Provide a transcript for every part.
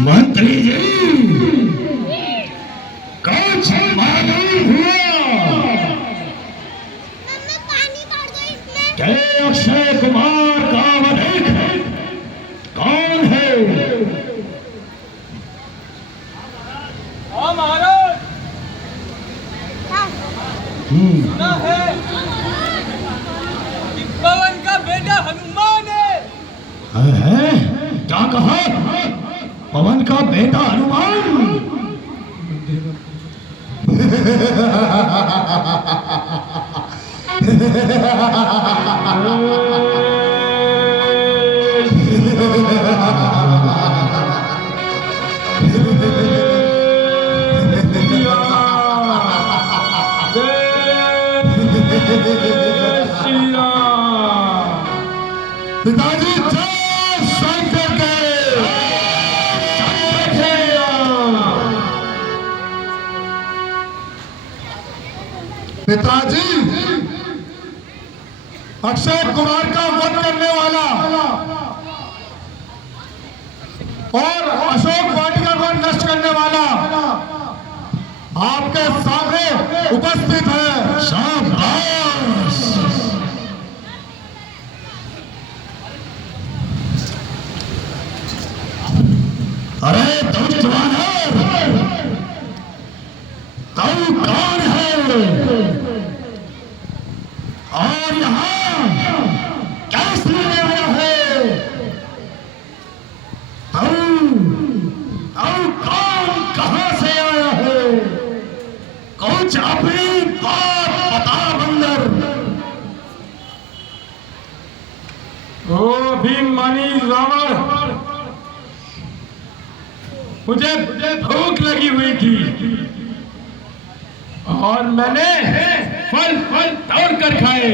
मंत्री जी कुछ मालूम हुआ क्या अक्षय कुमार का वधिक कौन है? महाराज सुना है कि पवन का बेटा हनुमान है। क्या कहा? पवन का बेटा हनुमान? पिताजी शंकर के पिताजी अक्षय कुमार का वध करने वाला और अशोक वाटिका को नष्ट करने वाला आपके सामने उपस्थित है। शाबाश। अरे तुम जवान है, तुम कौन है और यहाँ कैसे लिए आया है? तुम कौन कहाँ से आया है? कुछ अपनी बात बता बंदर। ओ अभिमानी रावण, मुझे भूख लगी हुई थी और मैंने फल तोड़ कर खाए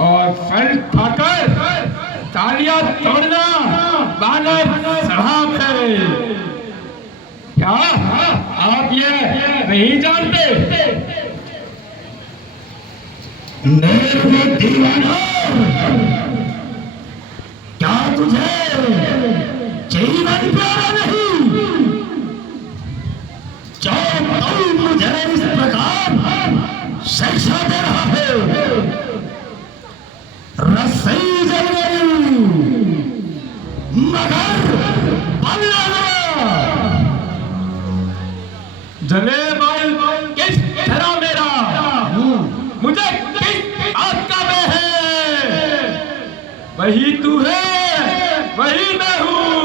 और फल खाकर तालियां तोड़ना बानर स्वभाव है। क्या आप ये नहीं जानते? दीवाना, क्या तुझे जीवन प्यारा नहीं? जो तुम मुझे इस प्रकार शिक्षा दे रहा है, रस्सी जल गई मगर बल्ला जले भाई किस तरह मेरा मुझे किस बात का मैं है? वही तू है, वही मैं हूँ,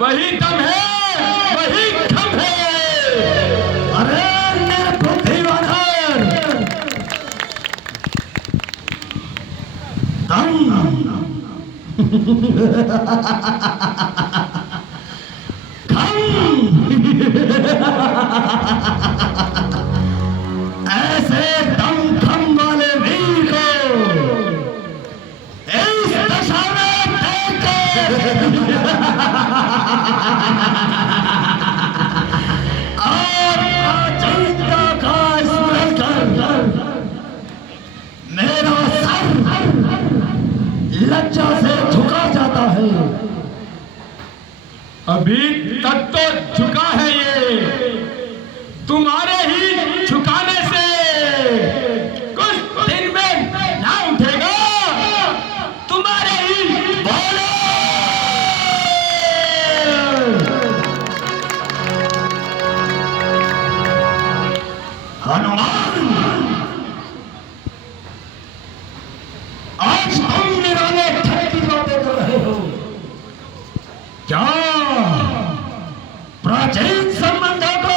वही दम है, वही खम है। अरे बुद्धिवान ऐसे दम खम वाले वीर को इस दशा में देख और अचिंता का स्मरण कर मेरा सर लज्जा से झुका जाता है। अभी तक तो झुका है ये, तुम्हारे ही झुकाने से कुछ दिन में ना उठेगा। तुम्हारे ही बोलो हनुमान, आज तुम निराले ठगी बातें कर रहे हो। क्या प्राचीन संबंधों को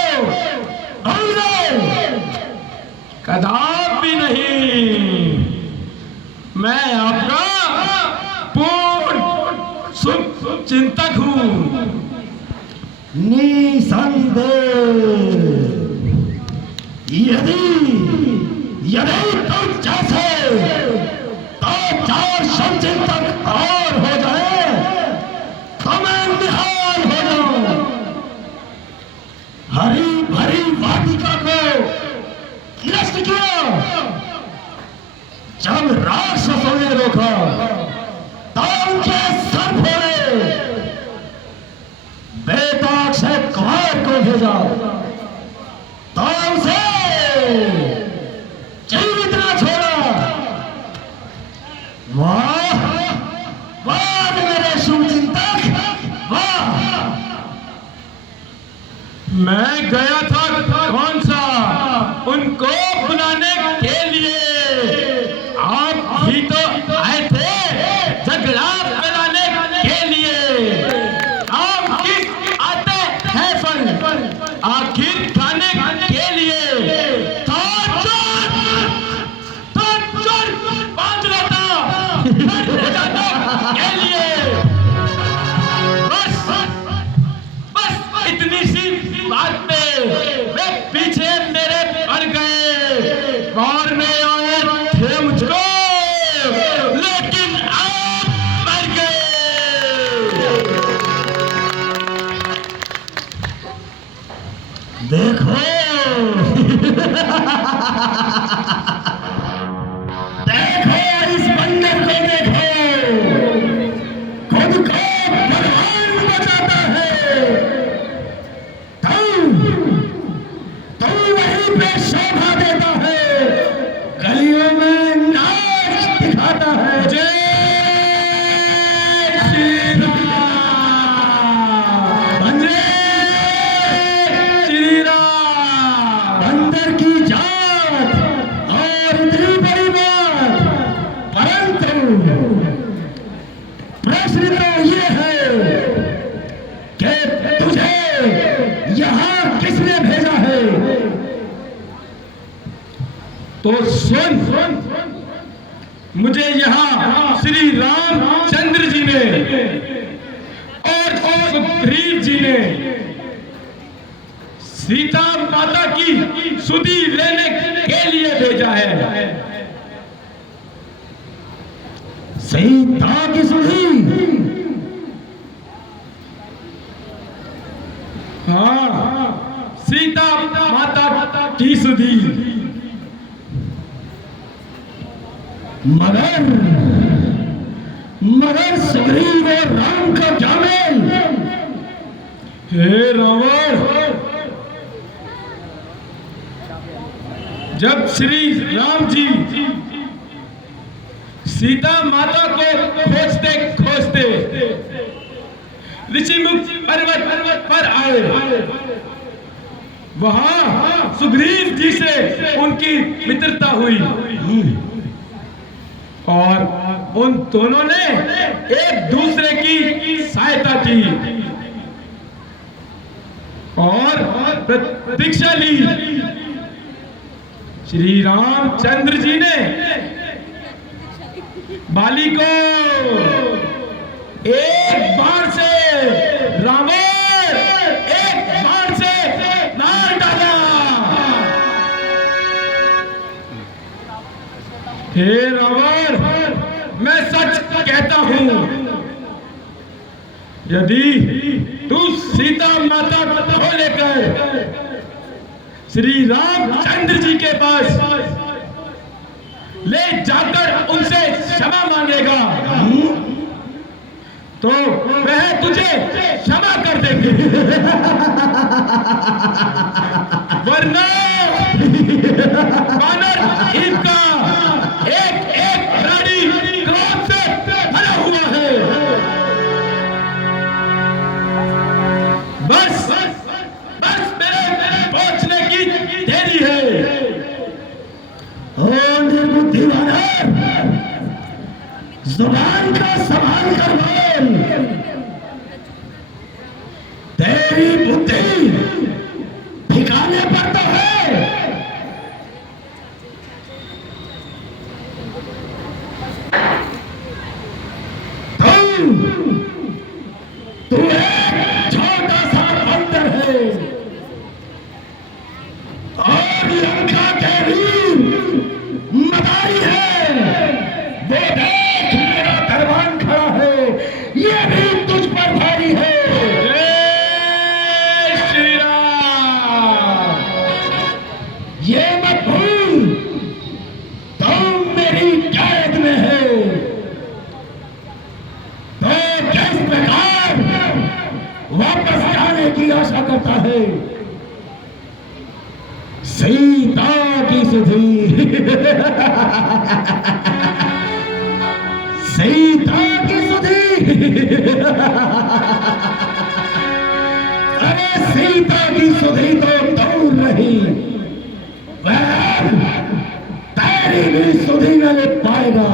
भूल गए? कदापि नहीं। मैं आपका पूर्ण शुभ चिंतक हूँ। निसंदेह यदि तुम जैसे तो चार शुभचिंतक और हो जाए तो मैं निहाल हो जाऊं। हरी भरी वाटिका को नष्ट किया, जब राक्षसों ने रोका वाह वाह मेरे शुभचिंतक, वाह। मैं गया था कौन सा उनको बुलाने के लिए, आप भी तो आए थे झगड़ा कराने के लिए। आप किस आते हैं फल आखिर खाने के लिए, तो चोर बांध लेता के लिए। बस बस इतनी सी बात पे वे पीछे मेरे पड़ गए, मारने आए थे मुझको लेकिन आप मर गए। देखो देखो इस बंदर को, देखो खुद को भगवान बचाता है। तू वहीं पे शोभा देता है, गलियों में नाच दिखाता है। जय श्री राम, जय श्री राम। बंदर की जात और इतनी बड़ी बात, परंतु प्रश्न तो ये है कि तुझे यहां किसने भेजा है? तो सुन, मुझे यहाँ श्री रामचंद्र जी ने और सुग्रीव जी ने सीता माता की सुधि लेने के लिए भेजा है। सीता की सुधि? हाँ, सीता माता की सुधि। मगर सुग्रीव और राम का क्या मेल? हे रावण, जब श्री राम जी सीता माता को खोजते खोजते ऋषिमुख पर्वत पर आए, वहां सुग्रीव जी से उनकी मित्रता हुई और उन दोनों ने एक दूसरे की सहायता की और प्रतीक्षा ली। श्री रामचंद्र जी ने बाली को एक बाण से, रावण एक बाण से मार डाला। हे रावण, मैं सच कहता हूं, यदि तू सीता माता को लेकर श्री रामचंद्र जी के पास ले जाकर उनसे क्षमा मांगेगा तो वह तुझे क्षमा कर देंगे, वरना वानर इनका एक एक प्राणी क्रोध से भरा हुआ है। बस बस मेरे पहुंचने की देरी है। ओ निर्बुद्धि वानर, जुबान का संभाल कर बोल। तेरी बुद्धि ठिकाने पर तो है। तू एक छोटा सा बंदर है और लंका के वीर मदारी है। वो देख, मेरा दरबान खड़ा है, ये भी तुझ पर भारी है। जय श्री राम। ये मत भूल, तुम मेरी कैद में है। तो किस प्रकार वापस जाने की आशा करता है? सीता की सुधि। सीता की सुधी अरे सीता की सुधी तो दूर रही, वह तेरी भी सुधी न ले पाएगा।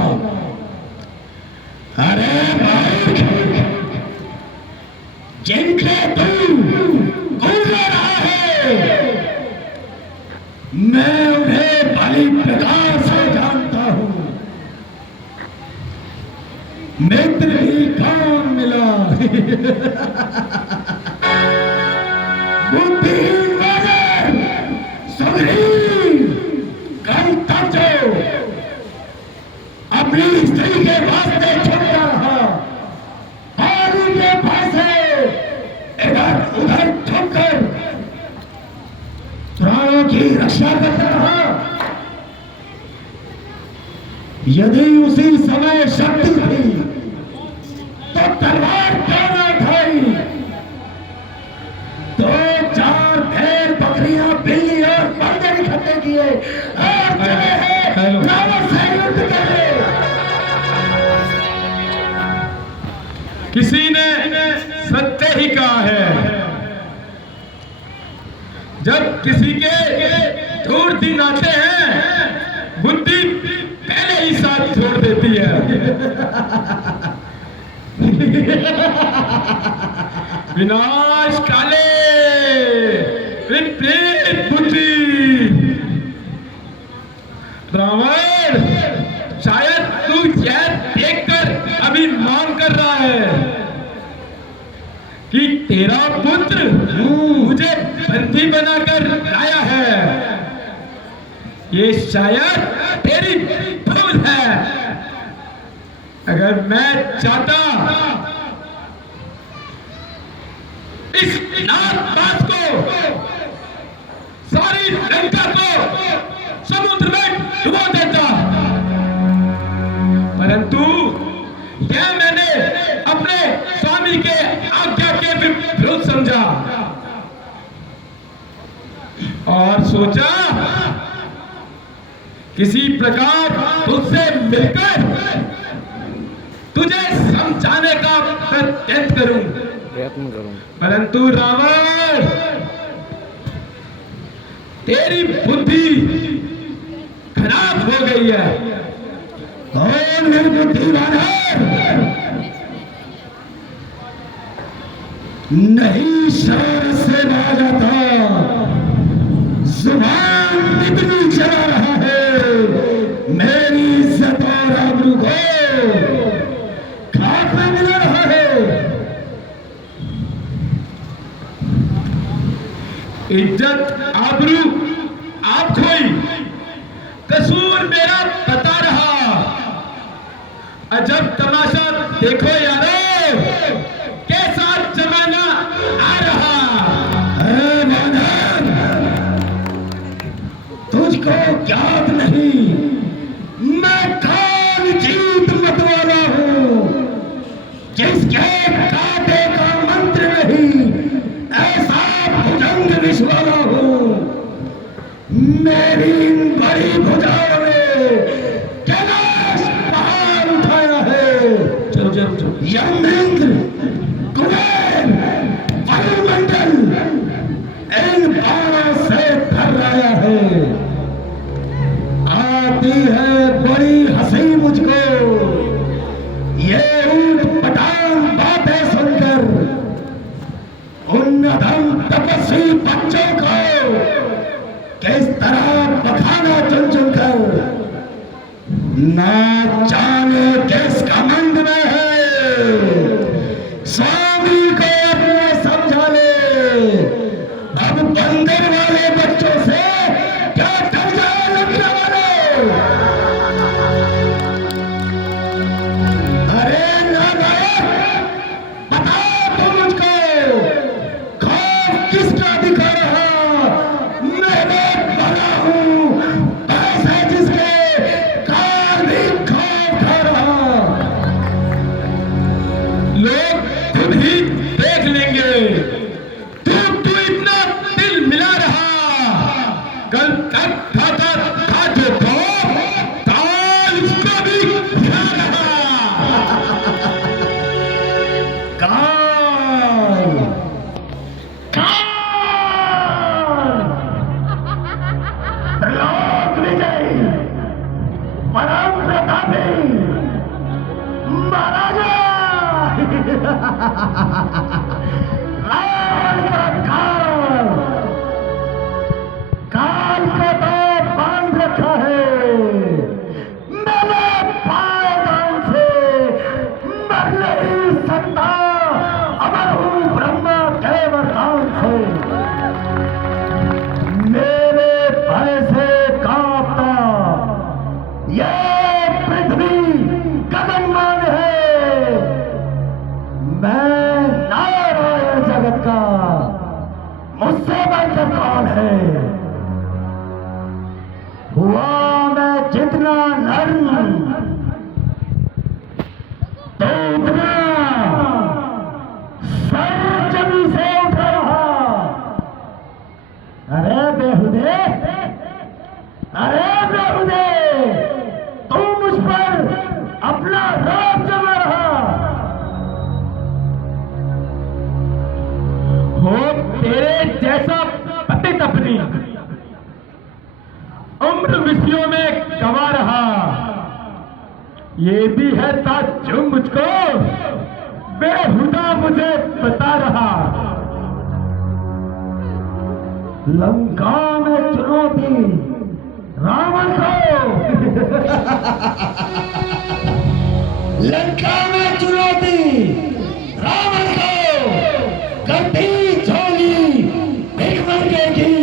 अरे भाई, जिनके तू गुजर रहा है, मैं उन्हें भली प्रकार से जानता हूं। मित्र भी कौन मिला बुद्धिहीन वानर, सुग्रीव, कल तक जो अपनी स्त्री के वास्ते छुपता रहा और उनके फांसे इधर उधर छुपकर प्राणों की रक्षा करता रहा, यदि उसी समय शक्ति थी तो तलवार क्यों न उठाई? दो चार भेड़ बकरियां बिल्ली और बंदर इकट्ठे किए और चले हैं रावण से युद्ध करने। किसी ने सत्य ही कहा है, जब किसी के दूर दिन आते हैं बुद्धि पहले ही साथ छोड़ देती है। विनाश काले विपरीत बुद्धि। रावण, शायद तू यह देखकर अभी मांग कर रहा है कि तेरा पुत्र मुझे बंदी बनाकर लाया है। ये शायद तेरी भूल है। अगर मैं चाहता इस नागपाश को, सारी लंका को समुद्र में डुबो देता, परंतु यह मैंने अपने स्वामी के आज्ञा के विरुद्ध समझा और सोचा किसी प्रकार तुझसे मिलकर तुझे समझाने का प्रयत्न करूं। परंतु रावण, तेरी बुद्धि खराब हो गई है। कौन निर्बुद्धिमान है? नहीं शान से भागा था, जुबान इतनी चला रहा है, मेरी इज्जत और आबरू को खाक में मिला रहा है। इज्जत आबरू आप खोई, कसूर मेरा बता रहा। अजब तमाशा देखो यारो, कैसा जमाना आ रहा। तुझको ज्ञात नहीं, मैं कौन जीत मत वाला हूं, जिसके कांटे का मंत्र नहीं, ऐसा भुजंग विष वाला हूं। मेरी इन बड़ी भुजाओं ने कैलाश पहाड़ उठाया है। यमनिंद्र, कुबेर, वायुमंडल इन बाणों से थर्राया है। आती है बड़ी हंसी मुझको ये ऊंट पटांग बातें सुनकर, उन अधम तपस्वी बच्चों को किस तरह बखाना चुन चुन कर, ना जाने किस घमंड में है। स्वामी को अपने समझा ले, अब बंदर वाले बच्चों से क्या डर जाए लंका वाले। अरे नालायक, बता तू मुझको, खौफ किसका दिखा रहा? मैं बड़ा हूं, ऐसा जिसके काल भी खौफ रावण का काल, काल को तो बांध रखा है मैंने पायदान से, मर नहीं सकता, अमर हूं ब्रह्मा के वरदान से। मेरे भय से कांपता ये पृथ्वी गगनमान है, मैं नारायण जगत का, मुझसे बढ़कर कौन है। हुआ मैं जितना नर्म तो उतना सर जमी से उठ रहा। अरे बेहुदे, अरे बेहुदे, तू मुझ पर अपना रोब जमा रहा। हो तेरे जैसा पति अपनी उम्र विषयों में गवा रहा, ये भी है जो मुझको बेहुदा मुझे बता रहा। लंका में चुनौती रावण को, लंका में चुनौती रावण को, करती झोली भीख मांगेगी,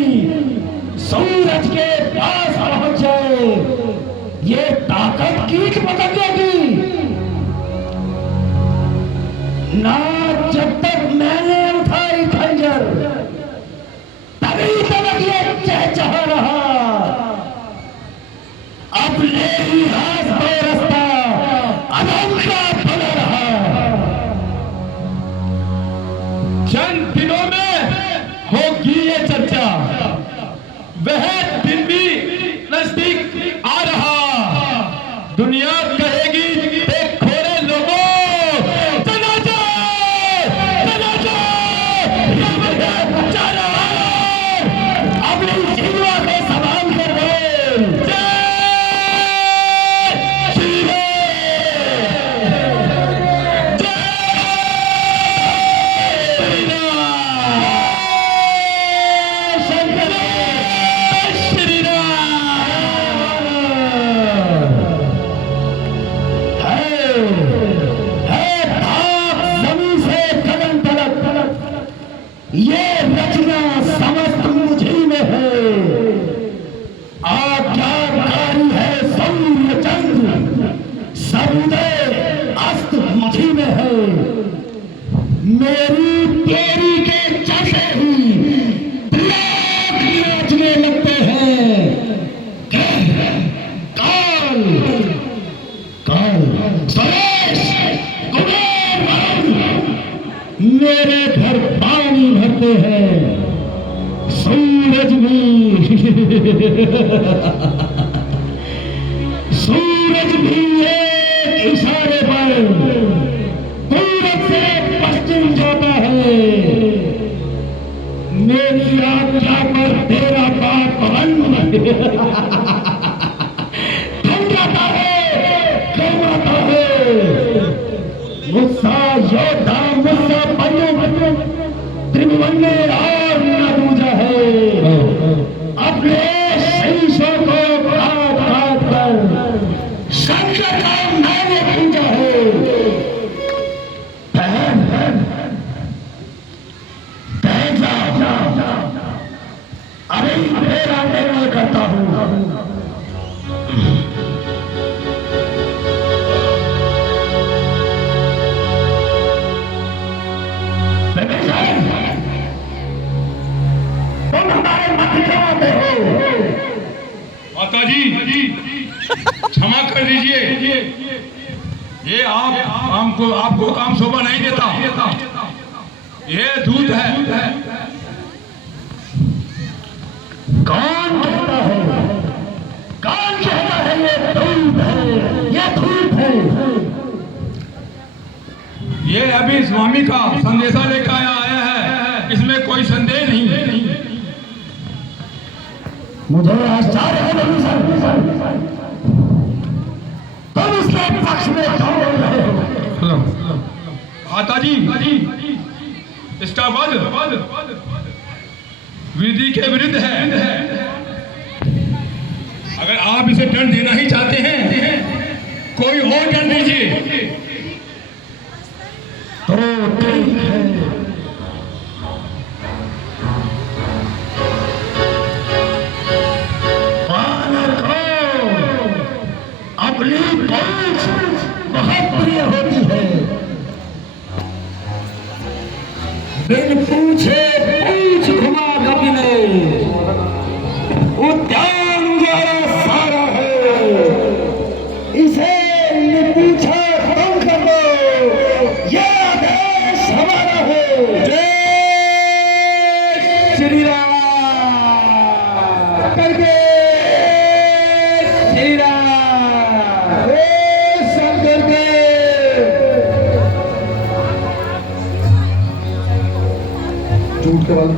सूरज के पास पहुंच जाए ये ताकत कीट पकड़ेगी ना। जब तक मैंने उठाई खंजर तभी तक ये चहचहा रहा, अब ले ही हाथ पे रास्ता अधम का बना रहा। चंद दिनों में होगी ये चर्चा, वह दिन भी नजदीक आ रहा। दुनिया कहेगी देखो रे लोगों, तनाजा, तनाजा, चलो अपनी जीवा को सवाल कर दे। जय श्री राम, जय श्री राम, शंकर श्री राम। ये रचना समस्त मुझी में है, आज्ञाकारी है सूर्य चंद्र, सूर्योदय अस्त मुझी में है। मेरी तेरी के चलते ही लोग नाचने लगते हैं। काल काल सुरेश कुबेर वरुण मेरे घर पानी भरते हैं, सूरज भी सूरज भी एक इशारे पर पूरब से पश्चिम जाता है। मेरी आज्ञा पर तेरा बाप थम जाता है, कमाता है। मुस्सा योद्धा मुस्सा बनो त्रिभुवन में और न दूजा है। अपने शीशों को काट काट कर शंकर का मैंने पूजा है। अरे मेरा निर्णय करता हूँ। तुम हमारे मध्य क्यों आते हो? माता जी क्षमा कर दीजिए, ये आपको काम शोभा नहीं देता। ये दूत है। कौन कहता है? कौन कहता है ये दूत है, ये धूप है? ये अभी स्वामी का संदेशा लेकर आया है, इसमें कोई संदेह नहीं। मुझे आश्चर्य है नहीं सर, तुम इसके पक्ष में क्यों बोल रहे हो? माता जी, इसका वध विधि के विरुद्ध है। अगर आप इसे दंड देना ही चाहते हैं, कोई और दंड दीजिए। तो ठीक है, वानर को अपनी पहुंच बहुत प्रिय होती है। बिन पूछे पूछ घुमा कपिले, उद्यान उजाला सारा है, इसे पूछा खत्म कर दो, यह आदेश हमारा है। जय श्री राम करके श्री राम, जय शंकर के। झूठ के बाद